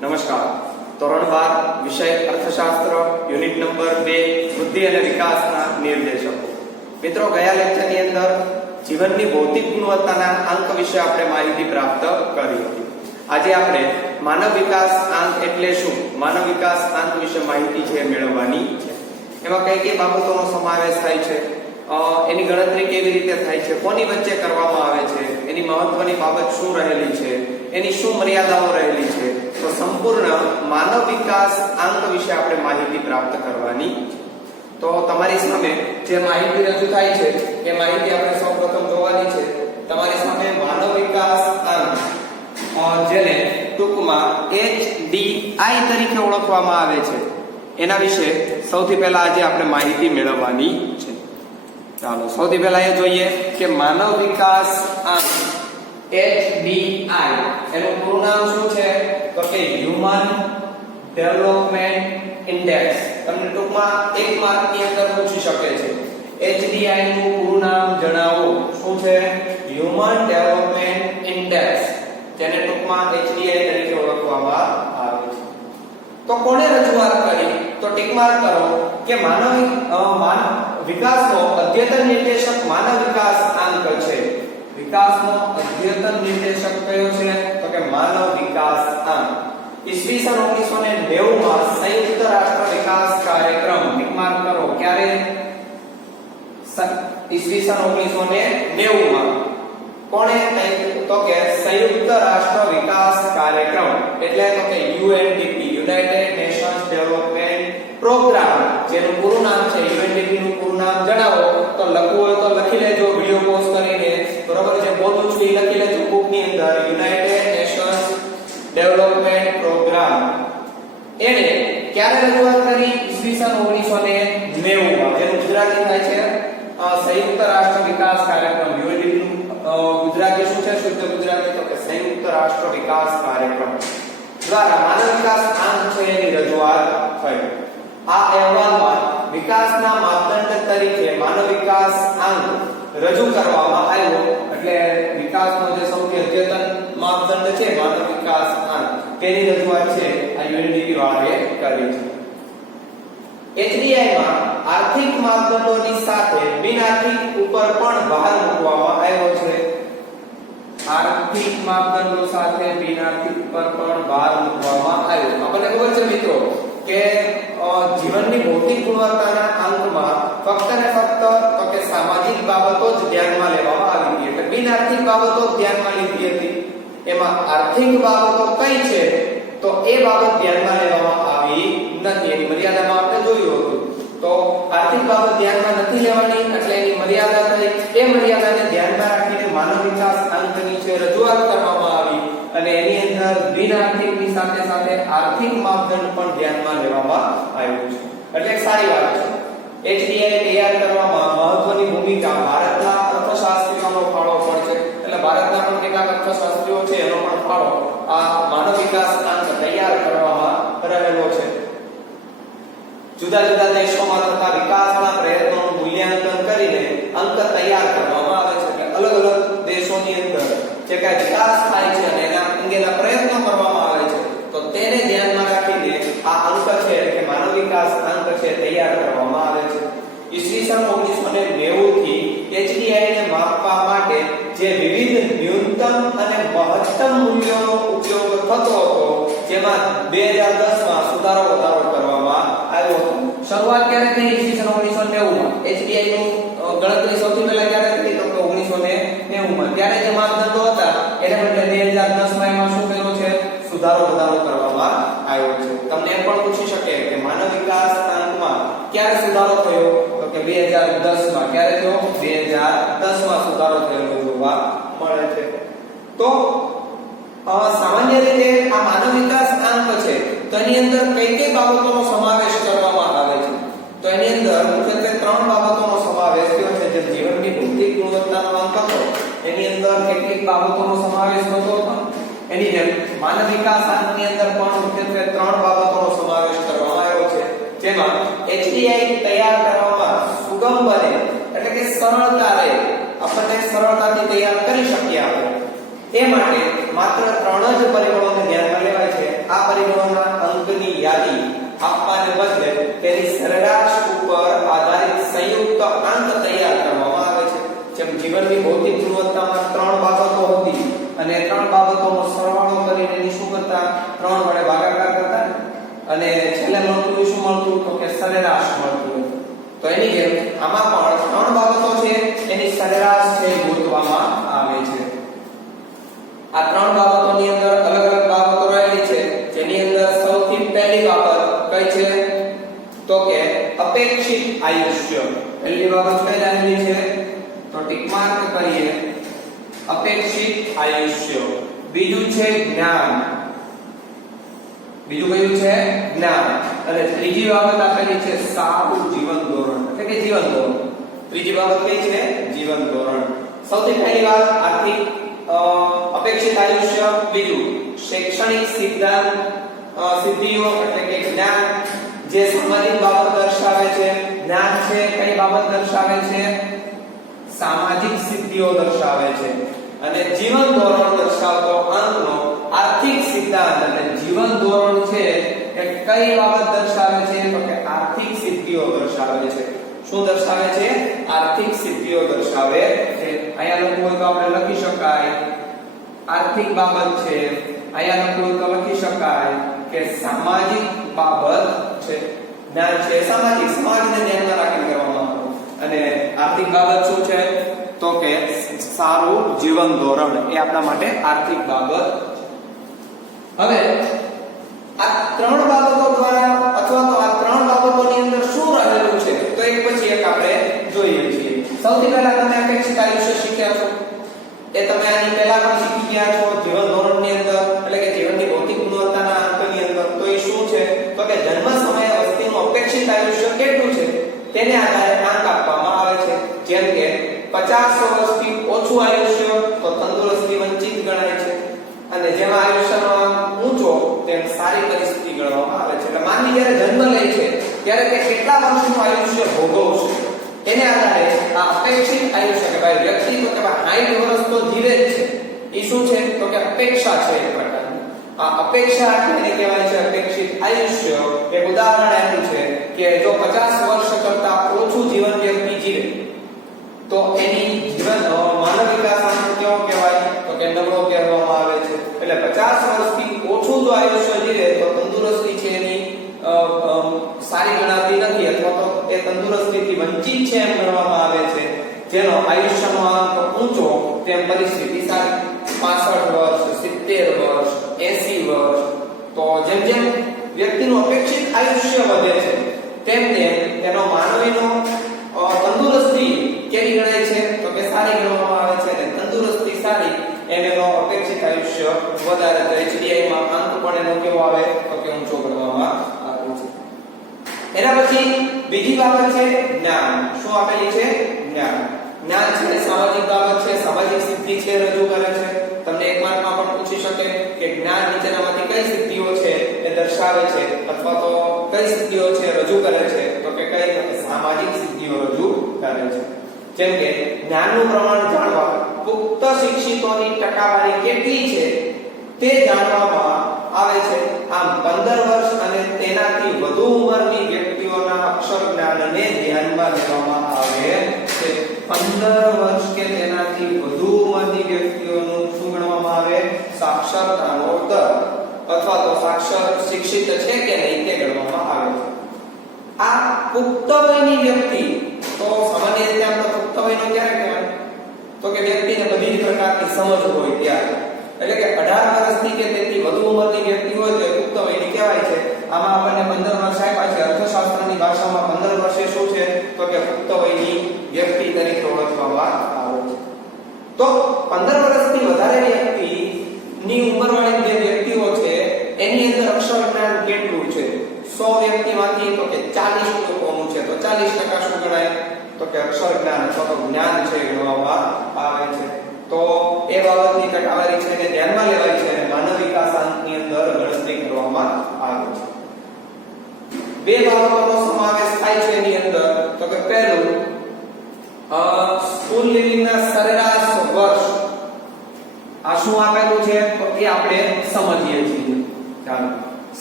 નમસ્કાર. ધોરણ 12 વિષય અર્થશાસ્ત્ર યુનિટ નંબર 2 બુદ્ધિ અને વિકાસના નિર્દેશકો. મિત્રો, ગયા લેક્ચરની અંદર જીવનની ભૌતિક ગુણવત્તાના અંક વિશે આપણે માહિતી પ્રાપ્ત કરી હતી. આજે આપણે માનવ વિકાસ આંક એટલે શું, માનવ વિકાસ આંક વિશે માહિતી છે મેળવવાની છે. એમાં કઈ કઈ બાબતોનો સમાવેશ થાય છે, એની ગણતરી કેવી રીતે થાય છે, કોની વચ્ચે કરવામાં આવે છે, એની મહત્વની બાબત શું રહેલી છે, એની શું મર્યાદાઓ રહેલી છે, તો સંપૂર્ણ માનવ વિકાસ આંક વિશે આપણે માહિતી પ્રાપ્ત કરવાની છે. તો તમારી સામે જે માહિતી રજૂ થાય છે એ માહિતી આપણે સૌપ્રથમ જોવાની છે. તમારી સામે માનવ વિકાસ આંક, જેને ટૂંકમાં HDI તરીકે ઓળખવામાં આવે છે, એના વિશે સૌથી પહેલા આજે આપણે માહિતી મેળવવાની છે. ચાલો સૌથી પહેલા એ જોઈએ કે માનવ વિકાસ આંક HDI એનું પૂરું નામ શું છે, તો કે હ્યુમન ડેવલપમેન્ટ ઇન્ડેક્સ. તમને ટૂંકમાં એક માર્ક ની અંદર પૂછી શકે છે. HDI નું પૂરું નામ જણાવો. શું છે? હ્યુમન ડેવલપમેન્ટ ઇન્ડેક્સ, જેને ટૂંકમાં HDI તરીકે ઓળખવામાં આવે છે. તો કોણે રજૂઆત કરી? તો ટિક માર્ક કરો કે માનવ વિકાસનો અદ્યતન નિર્દેશક માનવ વિકાસ આંક છે. વિકાસનો અદ્યતન નિર્દેશક કયો છે? તો કે માનવ વિકાસ આંક. ઈસવીસન 1990 માં સંયુક્ત રાષ્ટ્ર વિકાસ કાર્યક્રમ, ટિક માર્ક કરો, ક્યારે? ઈસવીસન 1990 માં. કોણે? તો કે સંયુક્ત રાષ્ટ્ર વિકાસ કાર્યક્રમ, એટલે તો કે UNDP, United Nations Development Programme, જેનું પૂરું નામ છે. UNDP નું પૂરું નામ જણાવો. તો લખવું હોય તો લખી લેજો વિડિયો પોઝ કરીને, બરોબર? જે બોલું છું એ લખી લેજો બુક ની અંદર. United Nations Development Programme. એને ક્યારે રજૂઆત કરી? ઈસવીસન 1990 માં. જેનું ગુજરાતી થાય છે સંયુક્ત રાષ્ટ્ર વિકાસ કાર્યક્રમ. UNDP નું ગુજરાતી શું છે? શુદ્ધ ગુજરાતી તો કે સંયુક્ત રાષ્ટ્ર વિકાસ કાર્યક્રમ દ્વારા માનવ વિકાસ આંક છે એની રજૂઆત થઈ. આ અહેવાલમાં વિકાસના માપદંડ તરીકે માનવ વિકાસ આંક રજૂ કરવામાં આવ્યો. એટલે વિકાસનો જે સૌથી અદ્યતન માપદંડ છે માનવ વિકાસ આંક, તેની રજૂઆત છે આ UNDP વાળાએ કરી છે. HDI માં આર્થિક માપદંડોની સાથે બિન આર્થિક ઉપર પણ ભાર મૂકવામાં આવ્યો છે. આર્થિક માપદંડો સાથે બિન આર્થિક ઉપર પણ ભાર મૂકવામાં આવ્યો. આપણને ખબર છે મિત્રો કે જીવનની ભૌતિક ગુણવત્તાના અંકમાં ફક્ત ને ફક્ત તો કે સામાજિક બાબતો જ ધ્યાનમાં લેવામાં આવી હતી. એટલે બિન આર્થિક બાબતો ધ્યાનમાં લીધી હતી. એમાં આર્થિક બાબતો કઈ છે તો એ બાબત ધ્યાનમાં લેવામાં આવી નથી. એની મર્યાદામાં આપણે જોયું હતું. તો આર્થિક બાબત ધ્યાનમાં નથી લેવાની, એટલે એની મર્યાદા થઈ. એ મર્યાદાને ધ્યાનમાં રાખીને માનવ વિકાસ આંકની છે રજૂઆત કરવામાં આવી, અને એની અંદર બિન આર્થિકની સાથે સાથે આર્થિક માપદંડ પણ ધ્યાનમાં લેવામાં આવ્યું છે. એટલે એક સારી વાત છે. HDI તૈયાર કરવામાં મહત્વની ભૂમિકા ભારતના અર્થશાસ્ત્રીઓનો ફાળો પણ છે. એટલે ભારતના પણ કેટલાક અર્થશાસ્ત્રીઓ છે એનો પણ ફાળો આ માનવ વિકાસ આંક તૈયાર કરવામાં રહેલો છે. જુદા જુદા દેશોમાં થતા વિકાસના પ્રયત્નોનું મૂલ્યાંકન કરીને અંક તૈયાર કરવામાં આવે છે. કે અલગ અલગ દેશોની અંદર જે કાંઈ વિકાસ થાય છે અને એના અંગેના પ્રયત્નો કરવામાં આવે છે, તો તેને ધ્યાનમાં રાખીને આ અંક છે કે માનવ વિકાસ અંક છે તૈયાર કરવામાં આવે છે. ઈસવીસન 1990 થી HDI ને માપવા માટે જે વિવિધ ન્યૂનતમ અને મહત્તમ મૂલ્યોનો ઉપયોગ થતો હતો, જેમાં 2010 માં સુધારો વધારો કરવામાં આવ્યો હતો. શરૂઆત ક્યારે થઈ? ઈસવીસન 1990 માં. HDI નું ગણતરી સૌથી પહેલા ક્યારે થઈ? તો 1990 માં. ત્યારે જે માપદંડો હતા એને બદલે 2010 માં એમાં શું કર્યો છે? સુધારો વધારો કરવામાં આવ્યો છે. તમને એમ પણ પૂછી શકે કે માનવ વિકાસ આંકમાં ક્યારે સુધારો થયો? તો કે 2010 માં. ક્યારે થયો? 2010 માં સુધારો થયેલો જોવા મળે છે. તો સામાન્ય રીતે આ માનવ વિકાસ આંક છે તો એની અંદર કઈ કઈ બાબતોનો સમાવેશ કરવામાં આવે છે? તો એની અંદર મુખ્યત્વે 3 બાબતોનો સમાવેશ થયો છે. જે જીવનની ભૌતિક ગુણવત્તાનો અંક હતો એની અંદર કેટલીક બાબતોનો સમાવેશ થતો હતો. એની જેમ માનવ વિકાસ આંકની અંદર પણ મુખ્યત્વે 3 બાબતોનો સમાવેશ કરવામાં આવ્યો છે. જેમાં HDI તૈયાર કરવામાં સુગમ બને, એટલે કે સરળતા રહે, આપણને સરળતાથી તૈયાર કરી શકીએ આપણે, તે માટે માત્ર 3 જ પરિબળોને ધ્યાનમાં લેવાય છે. આ પરિબળો જીવનની ભૌતિક ગુણવત્તામાં ત્રણ બાબતો હતી અને ત્રણ બાબતોનો સરવાળો કરીને એની શું કરતા ત્રણ વડે ભાગાકાર કરતા અને છેલ્લે મળતું શું મળતું તો કે સરેરાશ મળતું. તો એની જેમ આમાં પણ ત્રણ બાબતો છે એની સરેરાશ છે ગોતવામાં આવે છે. આ ત્રણ બાબતોની અંદર અલગ અલગ બાબતો રહેલી છે જેની અંદર સૌથી પહેલી બાબત કઈ છે તો કે અપેક્ષિત આયુષ્ય. પહેલી બાબત કઈ રહેલી છે તો ટિક માર્ક કરીએ અપેક્ષિત આયુષ્ય. બીજું છે જ્ઞાન. બીજું કયું છે જ્ઞાન. અને ત્રીજી બાબત આપેલી છે સારું જીવન ધોરણ એટલે કે જીવન ધોરણ. ત્રીજી બાબત કઈ છે જીવન ધોરણ. સૌથી પહેલી વાત આર્થિક અપેક્ષિત આયુષ્ય. બીજું શૈક્ષણિક સિદ્ધાંત સિદ્ધિઓ એટલે કે જ્ઞાન જે સામાજિક બાબત દર્શાવે છે. જ્ઞાન છે કઈ બાબત દર્શાવે છે સામાજિક સિદ્ધિઓ દર્શાવે છે. અને જીવન ધોરણ દર્શાવતો અંકનો આર્થિક સિદ્ધાંત અને જીવન ધોરણ છે એ કઈ બાબત દર્શાવે છે તો કે આર્થિક સિદ્ધિઓ દર્શાવે છે. શું દર્શાવે છે આર્થિક સિદ્ધિઓ દર્શાવે છે. અહીંયા લખવું હોય તો આપણે લખી શકાય આર્થિક બાબત છે. અહીંયા લખવું હોય તો લખી શકાય કે સામાજિક બાબત છે. જ્ઞાન છે સામાજિક સમાજને ધ્યાનમાં રાખીને કરવામાં આવે. અને આર્થિક બાબત શું છે તો કે સારું જીવન ધોરણ એ આપણા માટે આર્થિક બાબત. હવે આ ત્રણ બાબતો દ્વારા અથવા તો આ ત્રણ બાબતોની અંદર શું રહેલું છે તો એક પછી એક આપણે જોઈએ છીએ. સૌથી પહેલા તમે અપેક્ષિત આયુષ્ય શીખ્યા છો. એ તમે આની પહેલા પણ શીખી ગયા છો જીવન ધોરણની અંદર એટલે કે જીવનની ભૌતિક ગુણવત્તાના અંકની અંદર. તો એ શું છે તો કે જન્મ સમયે વસ્તીનું અપેક્ષિત આયુષ્ય કેટલું છે તેને આધારે આંક આપવામાં આવે છે. જેમ કે 50 વર્ષથી ઓછું આયુષ્ય તો તંદુરસ્તી વંચિત ગણાય છે અને જેમાં આયુષ્યનો ઊંચો તેમ સારી પરિસ્થિતિ ગણવામાં આવે છે. એટલે માનવી જ્યારે જન્મ લે છે ત્યારે તે કેટલા વર્ષનું આયુષ્ય ભોગવશે એને આધારે આ અપેક્ષિત આયુષ્ય કે ભાઈ વ્યક્તિ તો કે 60 વર્ષ તો જીવે જ છે એ શું છે તો કે અપેક્ષા છે એક પ્રકારની. આ અપેક્ષા એટલે કહેવાય છે અપેક્ષિત આયુષ્ય. એક ઉદાહરણ આપ્યું છે કે જો 50 વર્ષ કરતા ઓછું જીવન વ્યક્તિ જીવે તો એની જીવન માનવ વિકાસાંક કેવો કહેવાય તો કે નબળો કહેવામાં આવે છે. એટલે 50 વર્ષથી ઓછું જો આયુષ્ય જીવે તો તંદુરસ્તી છે એની સારી ગણાતી નથી અથવા તો એ તંદુરસ્તીથી વંચિત છે એમ ગણવામાં આવે છે. જેનો આયુષ્યનો અંક ઊંચો તેમ પરિસ્થિતિ સારી. 65 વર્ષ 70 વર્ષ 80 વર્ષ. તો જેમ જેમ વ્યક્તિનું અપેક્ષિત આયુષ્ય વધે છે તેમ તેમ તેનો માનવીનો તંદુરસ્તી કેવી ગણાય છે તો કે સારી ગણવામાં આવે છે. અને તંદુરસ્તી સારી એનો અપેક્ષિત આયુષ્ય વધારે. તો HDI માં અંક પણ એનો કેવો આવે તો કે ઊંચો ગણવામાં આવે છે. એના પછી બીજી બાબત છે જ્ઞાન. શું આપેલી છે જ્ઞાન. જ્ઞાન છે સામાજિક બાબત છે સામાજિક સિદ્ધિ છે રજૂ કરે છે. તમને એક માર્કમાં પણ પૂછી શકે કે જ્ઞાન નીચેનામાંથી કઈ સિદ્ધિઓ છે એ દર્શાવે છે અથવા તો કઈ સિદ્ધિઓ છે રજૂ કરે છે તો કે કઈ સામાજિક સિદ્ધિઓ રજૂ કરે છે. જેમ કે જ્ઞાનનું પ્રમાણ જાણવા પુખ્ત શિક્ષિતોની ટકાવારી કેટલી છે તે જાણવામાં આવે છે. આમ 15 વર્ષ અને તેનાથી વધુ ઉંમરની વ્યક્તિઓના અક્ષર જ્ઞાનને ધ્યાનમાં લેવામાં આવે છે. 15 વર્ષ કે તેનાથી વધુ ઉંમરની વ્યક્તિઓનું શું ગણવામાં આવે સાક્ષરતાનો દર અથવા તો સાક્ષર શિક્ષિત છે કે નહીં તે ગણવામાં આવે છે. આ પુખ્ત વયની વ્યક્તિ તો સામાન્ય રીતે આપણે પુખ્ત વયનો ક્યારે કહેવાય તો કે વ્યક્તિને બધી જ પ્રકારની સમજ હોય ત્યારે. એટલે કે 18 વર્ષથી કે તેથી વધુ ઉંમરની વ્યક્તિ હોય તો પુખ્ત વયની કહેવાય છે. આમાં આપણને 15 વર્ષ આપ્યા છે. અર્થશાસ્ત્રની ભાષામાં 15 વર્ષે શું છે તો કે પુખ્ત વયની વ્યક્તિ તરીકે ઓળખવામાં આવે છે. તો 15 વર્ષથી વધારે વ્યક્તિની ઉંમરવાળી જે વ્યક્તિઓ છે એની અંદર અક્ષર જ્ઞાન કેટલું છે 100 વ્યક્તિમાંથી તો કે 40 લોકોનું છે. તો 40% શું ગણાય તો કે અક્ષર જ્ઞાન અથવા તો જ્ઞાન છે ગણવામાં આવે છે. તો એ બાબતની ટકાવારી છે એને ધ્યાનમાં લેવાય છે અને માનવ વિકાસાંકની અંદર ગણતરી કરવામાં આવે છે. બે બાબતોનો સમાવેશ થાય છે એની અંદર તો કે પહેલું સ્કૂલ લિવિંગના સરેરાશ વર્ષ. આ શું આપેલું છે તો એ આપણે સમજીએ છીએ. ચાલો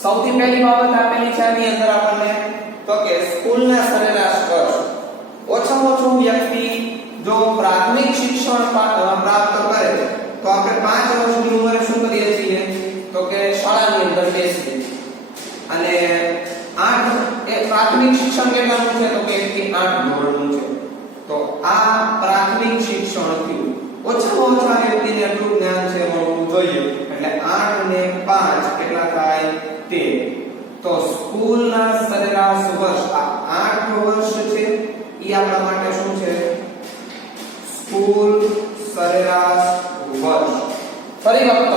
સૌથી પહેલી બાબત આપેલી છે આની અંદર આપણને તો કે સ્કૂલના સરેરાશ વર્ષ. ઓછામાં ઓછું વ્યક્તિ જો પ્રાથમિક શિક્ષણ પ્રાપ્ત કરે તો આપણે 5 વર્ષની ઉંમરે શું કરીએ છીએ તો કે શાળાની અંદર બેસીએ અને 8 એ પ્રાથમિક શિક્ષણ કેટલાનું છે તો કે 1 થી 8 ધોરણનું છે તો આ પ્રાથમિક શિક્ષણ થયું ઓછામાં ઓછા વ્યક્તિને એટલું જ્ઞાન છે મળવું જોઈએ એટલે 8 ને 5 કેટલા થાય 13 તો સ્કૂલના સરેરાશ વર્ષ આ 8 વર્ષ છે ઈ આપણા માટે શું છે સ્કૂલ સરેરાશ વર્ષ ફરી વખત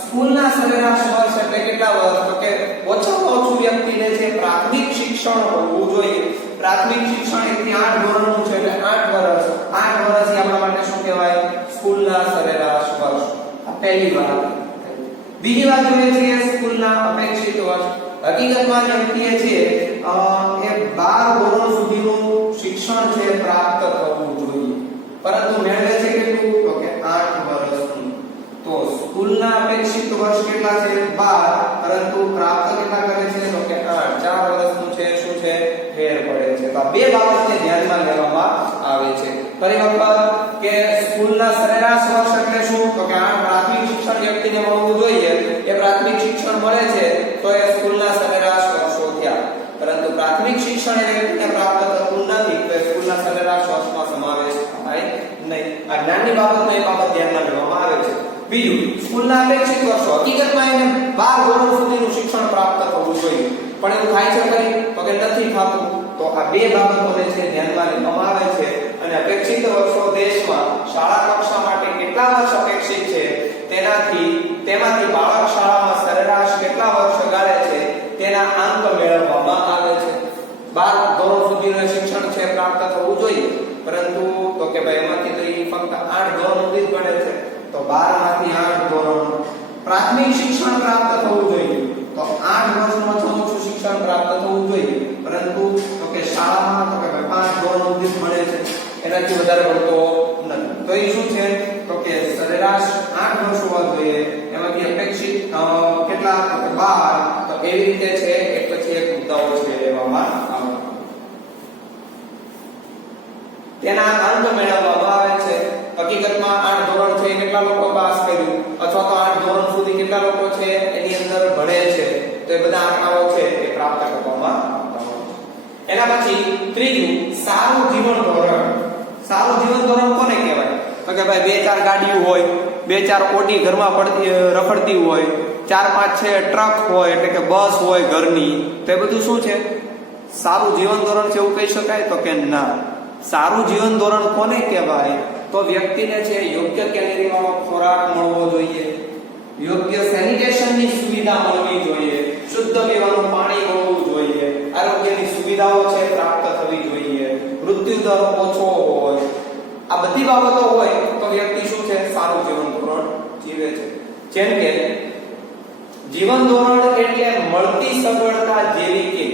સ્કૂલના સરેરાશ વર્ષ એટલે કેટલા વર્ષ તો કે ઓછામાં ઓછું વ્યક્તિને જે પ્રાથમિક શિક્ષણ હોવું જોઈએ પ્રાથમિક શિક્ષણ 1 થી 8 ધોરણનું છે એટલે 8 વર્ષ એ આપણા માટે શું કહેવાય સ્કૂલના સરેરાશ વર્ષ આ પહેલી વાત બીજી વાત જોઈએ છે સ્કૂલના અપેક્ષિત વર્ષ હકીકતમાં વ્યક્તિએ છે એ 12 ધોરણ સુધીનું શિક્ષણ છે પ્રાપ્ત થવું જોઈએ પરંતુ મેળવે છે કેટલું તો કે 8 વર્ષનું તો સ્કૂલના અપેક્ષિત વર્ષ કેટલા છે 12 પરંતુ પ્રાપ્ત કેટલા કરે છે તો કે 8 4 વર્ષનું છે શું છે ફેર પડે છે તો આ બે બાબતને ધ્યાનમાં લેવામાં આવે છે ફરી વખત કે સ્કૂલના સરેરાશ વર્ષ એટલે શું તો કે 8 પ્રાથમિક શિક્ષણ વ્યક્તિને મળવું જોઈએ એ પ્રાથમિક શિક્ષણ મળે છે તો એ સ્કૂલના સરેરાશ વર્ષો થયા પરંતુ પ્રાથમિક શિક્ષણ એ વ્યક્તિને પ્રાપ્ત થતું નથી તો એ સ્કૂલના સરેરાશ વર્ષમાં સમાવેશ થાય નહીં આ જ્ઞાનની બાબતનો એ બાબત ધ્યાનમાં લેવામાં આવે છે બીજું સ્કૂલના અપેક્ષિત વર્ષો હકીકતમાં એને 12 ધોરણ સુધીનું શિક્ષણ પ્રાપ્ત થવું જોઈએ પણ એવું થાય છે ખરી તો કે નથી થતું તો આ બે બાબતોને છે ધ્યાનમાં લેવામાં આવે છે અને અપેક્ષિત વર્ષો દેશમાં શાળા કક્ષા માટે કેટલા વર્ષ અપેક્ષિત છે તેમાંથી બાળક શાળામાં સરેરાશ કેટલા વર્ષ ગાળે છે તેના અંક મેળવવામાં આવે છે 12 ધોરણ સુધીનું શિક્ષણ છે પ્રાપ્ત થવું જોઈએ પરંતુ તો કે ભાઈ એમાંથી તો ફક્ત 8 ધોરણ સુધી જ ભણે છે તો 12 માંથી 8 ધોરણ પ્રાથમિક શિક્ષણ પ્રાપ્ત થવું જોઈએ તો 8 વર્ષનું ઓછું શિક્ષણ પ્રાપ્ત થવું જોઈએ પરંતુ તો કે શાળામાં તો કે 5 ધોરણ સુધી ભણે છે એનાથી વધારે પડતો નથી તો એ શું છે તો કે સરેરાશ 8 વર્ષ હોવા જોઈએ એમાંથી અપેક્ષિત કેટલા તો કે 12 તો એવી રીતે છે એક પછી એક મુદ્દાઓ છે લેવામાં આવે તેના અંક મેળવવામાં આવે છે હકીકતમાં 8 ધોરણ છે કેટલા લોકો પાસ કર્યું અથવા તો 8 ધોરણ સુધી કેટલા લોકો છે એની અંદર ભણે છે તો એ બધા આંકડાઓ છે એ પ્રાપ્ત કરવામાં આવતા હોય છે એના પછી ત્રીજું સારું જીવન ધોરણ કોને કહેવાય તો કે ભાઈ 2-4 ગાડીઓ હોય 2-4 ઓડી ઘરમાં રખડતી હોય 4-5 છે ટ્રક હોય એટલે કે બસ હોય ઘરની તો એ બધું શું છે સારું જીવન ધોરણ છે એવું કહી શકાય તો કે ના સારું જીવન ધોરણ કોને કહેવાય તો વ્યક્તિને છે યોગ્ય કેલરી વાળો ખોરાક મળવો જોઈએ યોગ્ય સેનિટેશનની સુવિધા મળવી જોઈએ શુદ્ધ પીવાનું પાણી મળવું જોઈએ આરોગ્યની સુવિધાઓ છે પ્રાપ્ત થવી જોઈએ મૃત્યુ દર ઓછો હોય આ બધી બાબતો હોય તો વ્યક્તિ શું છે સારું જીવન ધોરણ જીવે છે જેમ કે જીવન ધોરણ એટલે મળતી સગવડતા જેવી કે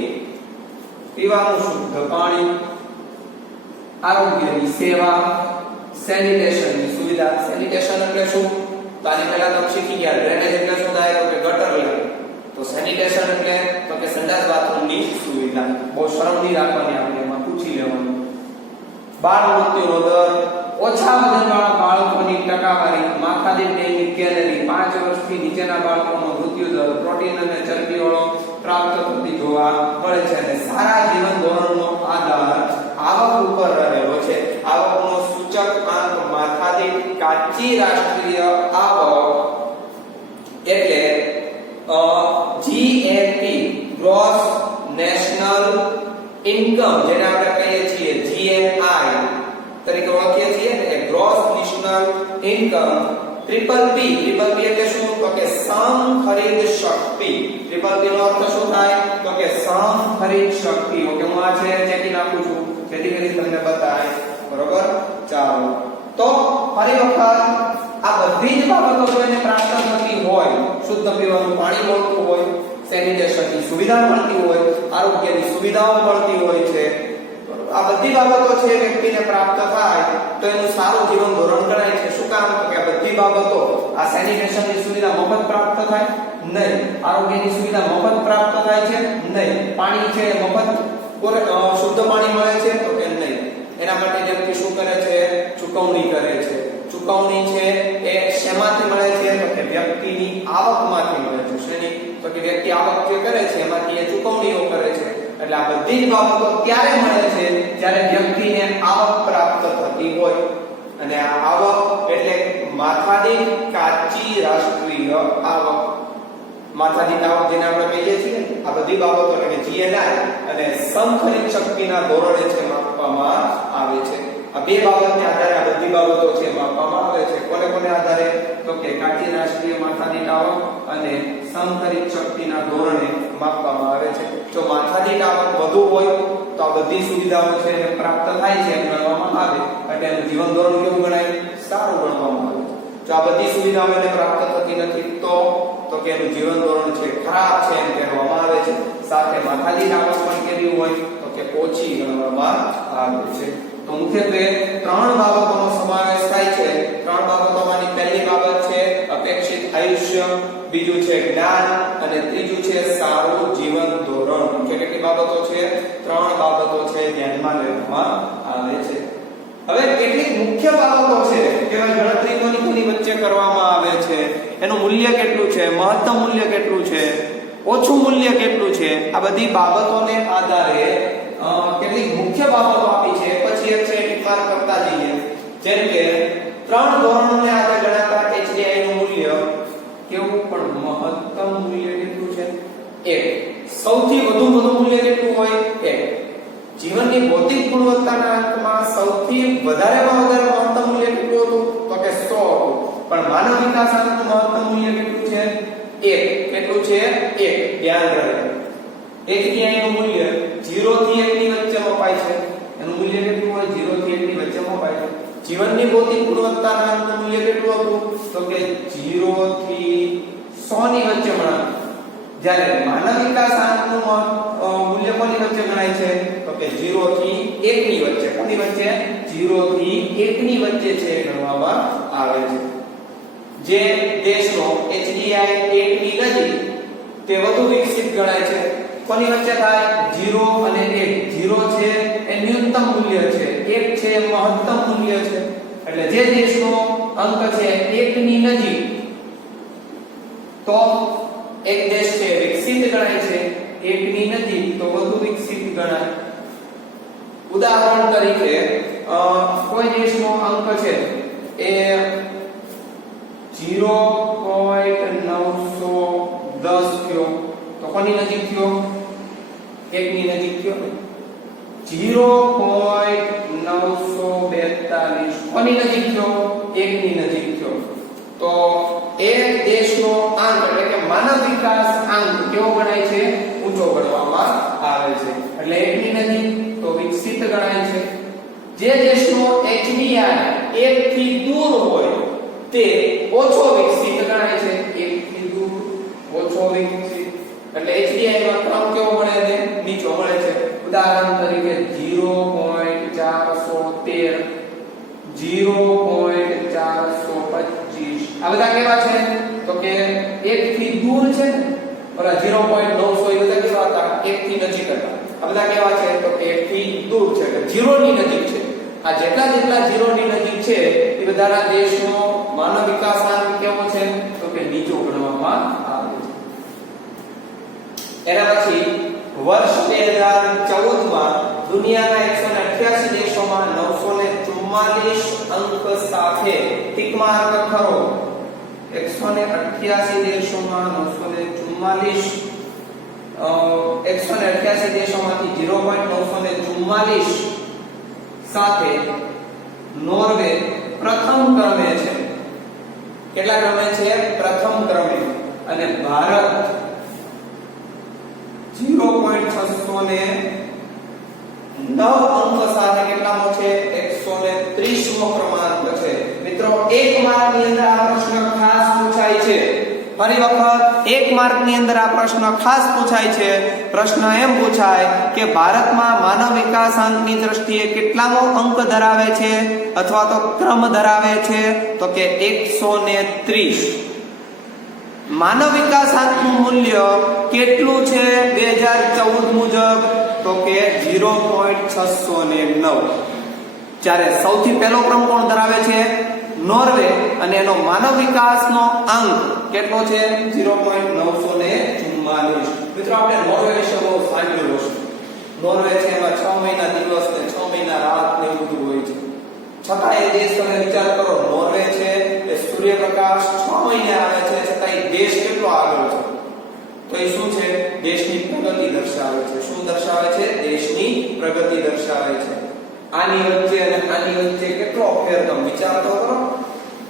પીવાનું શુદ્ધ પાણી આરોગ્યની સેવા સેનિટેશનની સુવિધા સેનિટેશન એટલે શું તો આને પહેલા તમે શીખી ગયા ડ્રેનેજ એટલે શું થાય તો કે ગટર લાઈન તો સેનિટેશન એટલે તો કે સંડાસ બાથરૂમની સુવિધા બહુ શરમ નહીં રાખવાની આપણે એમાં પૂછી લેવાનું બાળ મૃત્યુનો દર ઓછા વજનવાળા બાળકોની ટકાવારી માથાદીઠ દૈનિક કેલરી 5 વર્ષથી નીચેના બાળકોનો મૃત્યુ દર પ્રોટીન અને ચરબીવાળો પ્રાપ્ત થતી જોવા મળે છે અને સારા જીવન ધોરણનો આધાર આવક ઉપર રહેલો છે આવકનો સૂચક આંક માથાદીઠ કાચી રાષ્ટ્રીય આવક એટલે જીએનપી ગ્રોસ નેશનલ ઇન્કમ જેને આપણે કહીએ છીએ જીએનઆઈ તરીકે ઓળખીએ છીએ ને ગ્રોસ નેશનલ ઇન્કમ ટ્રિપલ પી એટલે શું તો કે સમ ખરીદ શક્તિ ટ્રિપલ પી નો અર્થ શું થાય તો કે સમ ખરીદ શક્તિ ઓકે હું આ છે ચેકી નાખું છું જેથી કરી તમને બતાય બરોબર ચાલો તો ફરી વખત આ બધી જ બાબતો જો એને પ્રાપ્ત થતી હોય શુદ્ધ પીવાનું પાણી મળતું હોય સેનિટેશનની સુવિધા મળતી હોય આરોગ્યની સુવિધાઓ મળતી હોય છે આ બધી બાબતો છે વ્યક્તિને પ્રાપ્ત થાય તો એનું સારું જીવન ધોરણ ગણાય છે શું કામ તો કે આ બધી બાબતો આ સેનિટેશનની સુવિધા મફત પ્રાપ્ત થાય નહીં આરોગ્યની સુવિધા મફત પ્રાપ્ત થાય છે નહીં પાણી છે મફત શુદ્ધ પાણી મળે છે તો કે નહીં એના માટે વ્યક્તિ શું કરે છે? ચૂકવણી કરે છે. ચૂકવણી છે એ શેમાંથી મળે છે? તો કે વ્યક્તિની આવકમાંથી મળે છે. શેની? તો કે વ્યક્તિ આવક જે કરે છે એમાંથી એ ચૂકવણીઓ કરે છે. એટલે આ બધી જ બાબતો ત્યારે મળે છે જ્યારે વ્યક્તિને આવક પ્રાપ્ત થતી હોય. અને આ આવક એટલે માથાદીઠ કાચી રાષ્ટ્રીય આવક. માથાદીઠ આવક જેને આપણે કહીએ છીએ, આ બધી બાબતો એટલે જીએનઆઈ અને સમખરીદ શક્તિના ધોરણે છે માપવામાં આવે છે. આ બે બાબતને આધારે આ બધી બાબતો છે માપવામાં આવે છે. કોને કોને આધારે? તો કે કાચી રાષ્ટ્રીય માથાદીઠ આવક અને સમખરીદ શક્તિના ધોરણે માપવામાં આવે છે. જો માથાદીઠ આવક વધુ હોય તો આ બધી સુવિધાઓ છે પ્રાપ્ત થાય છે એમ ગણવામાં આવે. એટલે એનું જીવન ધોરણ કેવું ગણાય? સારું ગણવામાં આવે છે. જો આ બધી સુવિધાઓ એને પ્રાપ્ત થતી નથી તો કે એનું જીવન ધોરણ છે ખરાબ છે એમ કહેવામાં આવે છે. સાથે માથાદીઠ આવક પણ કેવી હોય? તો કે ઓછી ગણવામાં આવે છે. તો મુખ્યત્વે ત્રણ બાબતોનો સમાવેશ થાય છે. ત્રણ બાબતોમાંની પહેલી બાબત છે અપેક્ષિત આયુષ્ય, બીજું છે જ્ઞાન અને ત્રીજું છે સારું જીવન ધોરણ. મુખ્ય કેટલી બાબતો છે? ત્રણ બાબતો છે ધ્યાનમાં લેવામાં આવે છે. હવે કેટલીક મુખ્ય બાબતો છે કે ગણતરી કોની વચ્ચે કરવામાં આવે છે, એનું મૂલ્ય કેટલું છે, મહત્તમ મૂલ્ય કેટલું છે, ઓછું મૂલ્ય કેટલું છે, આ બધી બાબતોને આધારે કેટલીક મુખ્ય બાબતો આપી છે. પછી એક છે ટિપ્પણ કરતા જઈએ. જેમ કે ત્રણ ધોરણોને આધારે ગણાતા HDI નું મૂલ્ય કેવું? પણ મહત્તમ મૂલ્ય કેટલું છે? 1. સૌથી વધુ મૂલ્ય કેટલું હોય? 1. જીવનની ભૌતિક ગુણવત્તાના અંકમાં સૌથી વધારેમાં વધારે મહત્તમ મૂલ્ય કેટલું હતું? તો કે 100 હતું. પણ માનવ વિકાસ આંકનું મહત્તમ મૂલ્ય કેટલું છે? 1. કેટલું છે? 1. ધ્યાન રહે. HDI નું મૂલ્ય 0 થી 1 ની વચ્ચે મપાય છે. એનું મૂલ્ય કેટલું હોય? 0 થી 1 ની વચ્ચે મપાય છે. જીવનની ભૌતિક ગુણવત્તાના અંકનું મૂલ્ય કેટલું હતું? તો કે 0 થી 100 ની વચ્ચે મળે. જ્યારે માનવ વિકાસ આંકનું મૂલ્ય કોની વચ્ચે ગણાય છે? તો કે 0 થી 1 ની વચ્ચે. કોની વચ્ચે? 0 થી 1 ની વચ્ચે છે ગણવામાં આવે છે. જે દેશનો HDI 1 ની નજીક તે વધુ વિકસિત ગણાય છે. કોની વચ્ચે થાય? 0 અને 1. 0 છે એ ન્યૂનતમ મૂલ્ય છે, 1 છે એ મહત્તમ મૂલ્ય છે. એટલે જે દેશનો અંક છે 1 ની નજીક તો એક દેશ છે વિકસિત ગણાય છે, 1 ની નજીક તો વધુ વિકસિત ગણાય. ઉદાહરણ તરીકે કોઈ દેશનો અંક છે એ 0.910 થયો તો કોની નજીક થયો? 1 ની નજીક થયો. 0.942 કોની નજીક થયો? 1 ની નજીક થયો. તો એક દેશનો આંક એટલે કે માનવ વિકાસ આંક કેવો ગણાય છે? ઊંચો ગણવામાં આવે છે. એટલે 1 ની નજીક તો વિકસિત ગણાય છે. જે દેશનો HDI 1 થી દૂર હોય તે ઓછો વિકસિત ગણાય છે. 1 થી દૂર ઓછો વિકસિત. એટલે HDI નો ક્રમ કેવો મળે છે? નીચો મળે છે. ઉદાહરણ તરીકે 0.413, 0.425 આ બધા કેવા છે? તો કે 1 થી દૂર છે. ઓલા 0.900 એ બધા કેવા હતા? 1 થી નજીક હતા. આ બધા કેવા છે? તો કે 1 થી દૂર છે, એટલે 0 ની નજીક છે. આ જેટલા 0 ની નજીક છે એ બધાના દેશનો માનવ વિકાસાંક કેવો છે? તો કે નીચો ગણવામાં આવે છે. એના પછી વર્ષ 2014 માં દુનિયાના 188 દેશોમાં 944 અંક સાથે ટિક માર્ક ખરો. 188 દેશોમાં 188 દેશોમાંથી 0.944 સાથે નોર્વે પ્રથમ ક્રમે છે. કેટલા ક્રમે છે? પ્રથમ ક્રમે. અને ભારત 0.609 અંક સાથે કેટલામો છે? 130મો ક્રમાંક છે. મિત્રો 1 માર્કની અંદર આ પ્રશ્ન ખાસ પૂછાય છે. ફરી વખત 1 માર્કની અંદર આ પ્રશ્ન ખાસ પૂછાય છે. પ્રશ્ન એમ પૂછાય કે ભારતમાં માનવ વિકાસાંકની દ્રષ્ટિએ કેટલામો અંક ધરાવે છે અથવા તો ક્રમ ધરાવે છે? તો કે 130. માનવ વિકાસાંકનું મૂલ્ય કેટલું છે 2014 મુજબ? તો કે 0.609. જ્યારે સૌથી પહેલો ક્રમ કોણ ધરાવે છે? નોર્વે, અને એનો માનવ વિકાસનો અંક કેટલો છે? 0.944. મિત્રો આપણે નોર્વે વિશે બહુ સાંભળ્યું હશે. નોર્વે છે એમાં 6 મહિના દિવસ ને 6 મહિના રાત ને એવું બધું હોય છે. છતાં એ દેશ, તમે વિચાર કરો, નોર્વે છે એ સૂર્યપ્રકાશ 6 મહિને આવે છે, છતાં એ દેશ કેટલો આગળ છે. તો એ શું છે? દેશની પ્રગતિ દર્શાવે છે. શું દર્શાવે છે? દેશની પ્રગતિ દર્શાવે છે. આની વચ્ચે અને આની વચ્ચે કેટલો ફેર તમે વિચાર તો કરો,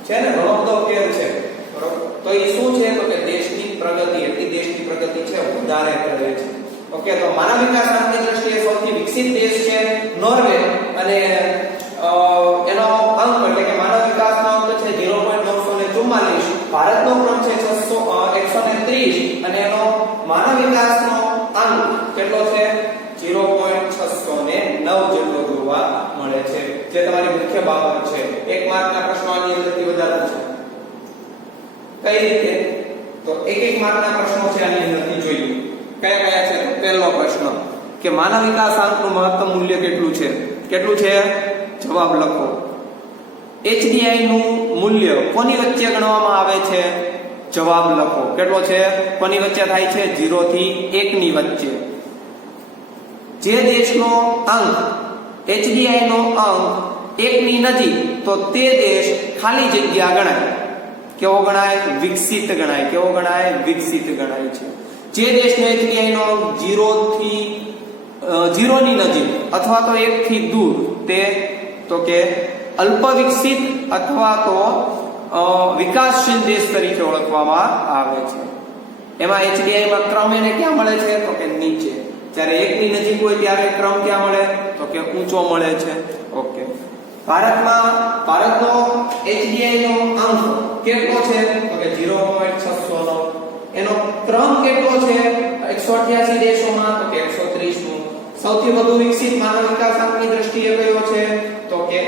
છે ને? ઘણો બધો ફેર છે, બરોબર? તો એ શું છે? તો કે દેશની પ્રગતિ, એટલી દેશની પ્રગતિ છે વધારે કરે છે. ઓકે, તો માનવ વિકાસ આંકની દ્રષ્ટિએ સૌથી વિકસિત દેશ છે નોર્વે, અને એનો અંક એટલે કે માનવ વિકાસનો અંક છે 0.944. ભારતનો ક્રમ છે 130, અને એનો માનવ વિકાસનો અંક કેટલો છે? 0.609 જેટલો જોવા મળે છે. જે તમારી મુખ્ય બાબત છે. 1 માર્કના પ્રશ્નો આની અંદરથી વધારે છે. કઈ રીતે? તો 1 માર્કના પ્રશ્નો છે આની અંદરથી જોઈએ. કયા કયા છે? પહેલો પ્રશ્ન કે માનવ વિકાસ આંકનું મહત્તમ મૂલ્ય કેટલું છે? કેટલું છે? જવાબ લખો. HDI નું મૂલ્ય કોની વચ્ચે ગણવામાં આવે છે? જવાબ લખો. કેટલો છે? કોની વચ્ચે થાય છે? 0 થી 1 ની વચ્ચે. જે દેશનો અંક HDI નો અંક 1 ની નજીક, તો તે દેશ ખાલી જગ્યા ગણાય. કેવો ગણાય? વિકસિત ગણાય. કેવો ગણાય? વિકસિત ગણાય છે. જે દેશનો HDI નો અંક 0 ની નજીક અથવા તો 1 થી દૂર, તે તો કે અલ્પ વિકસિત અથવા તો વિકાસશીલ દેશ તરીકે ઓળખવામાં આવે છે. એમાં HDI માં ક્રમ એને ક્યાં મળે છે? તો કે નીચે. જ્યારે 1 ની નજીક હોય ત્યારે ક્રમ ક્યાં મળે? તો કે ઊંચો મળે છે. ઓકે, ભારતનો HDI નો અંક કેટલો છે? તો કે 0.609. એનો ક્રમ કેટલો છે 188 દેશોમાં? તો કે 130 નો. સૌથી વધુ વિકસિત માનવ વિકાસ આંકની દ્રષ્ટિએ કયો છે? તો કે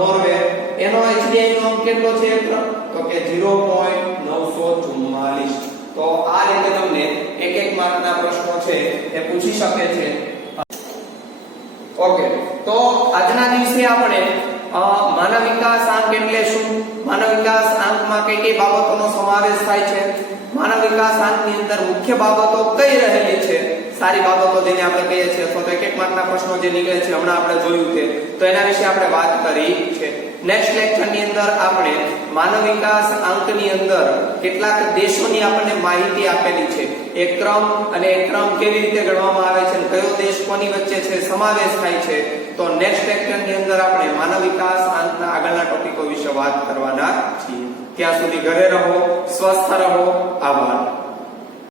નોર્વે. એનો HDI નો અંક કેટલો છે? તો કે 0.944. તો આ રીતે તમને 1 માર્કના પ્રશ્નો છે એ પૂછી શકે છે. ઓકે, તો આજના દિવસે આપણે માનવ વિકાસ આંક એટલે શું, માનવ વિકાસ આંકમાં કઈ કઈ બાબતોનો સમાવેશ થાય છે, માનવ વિકાસ આંકની અંદર મુખ્ય બાબતો કઈ રહેલી છે, સારી બાબતો જેને આપણે કહીએ છીએ, અથવા તો 1 માર્કના પ્રશ્નો જે નીકળે છે હમણાં આપણે જોયું છે, તો એના વિશે આપણે વાત કરી છે. નેક્સ્ટ લેક્ચરની અંદર આપણે માનવ વિકાસ આંકની અંદર કેટલાક દેશોની આપણને માહિતી આપેલી છે, એક ક્રમ અને એક ક્રમ કેવી રીતે ગણવામાં આવે છે, કયો દેશ કોની વચ્ચે છે, સમાવેશ થાય છે. તો નેક્સ્ટ લેક્ચરની અંદર આપણે માનવ વિકાસ આંકના આગળના ટોપિકો વિશે વાત કરવાના છીએ. ત્યાં સુધી ઘરે રહો, સ્વસ્થ રહો. આભાર.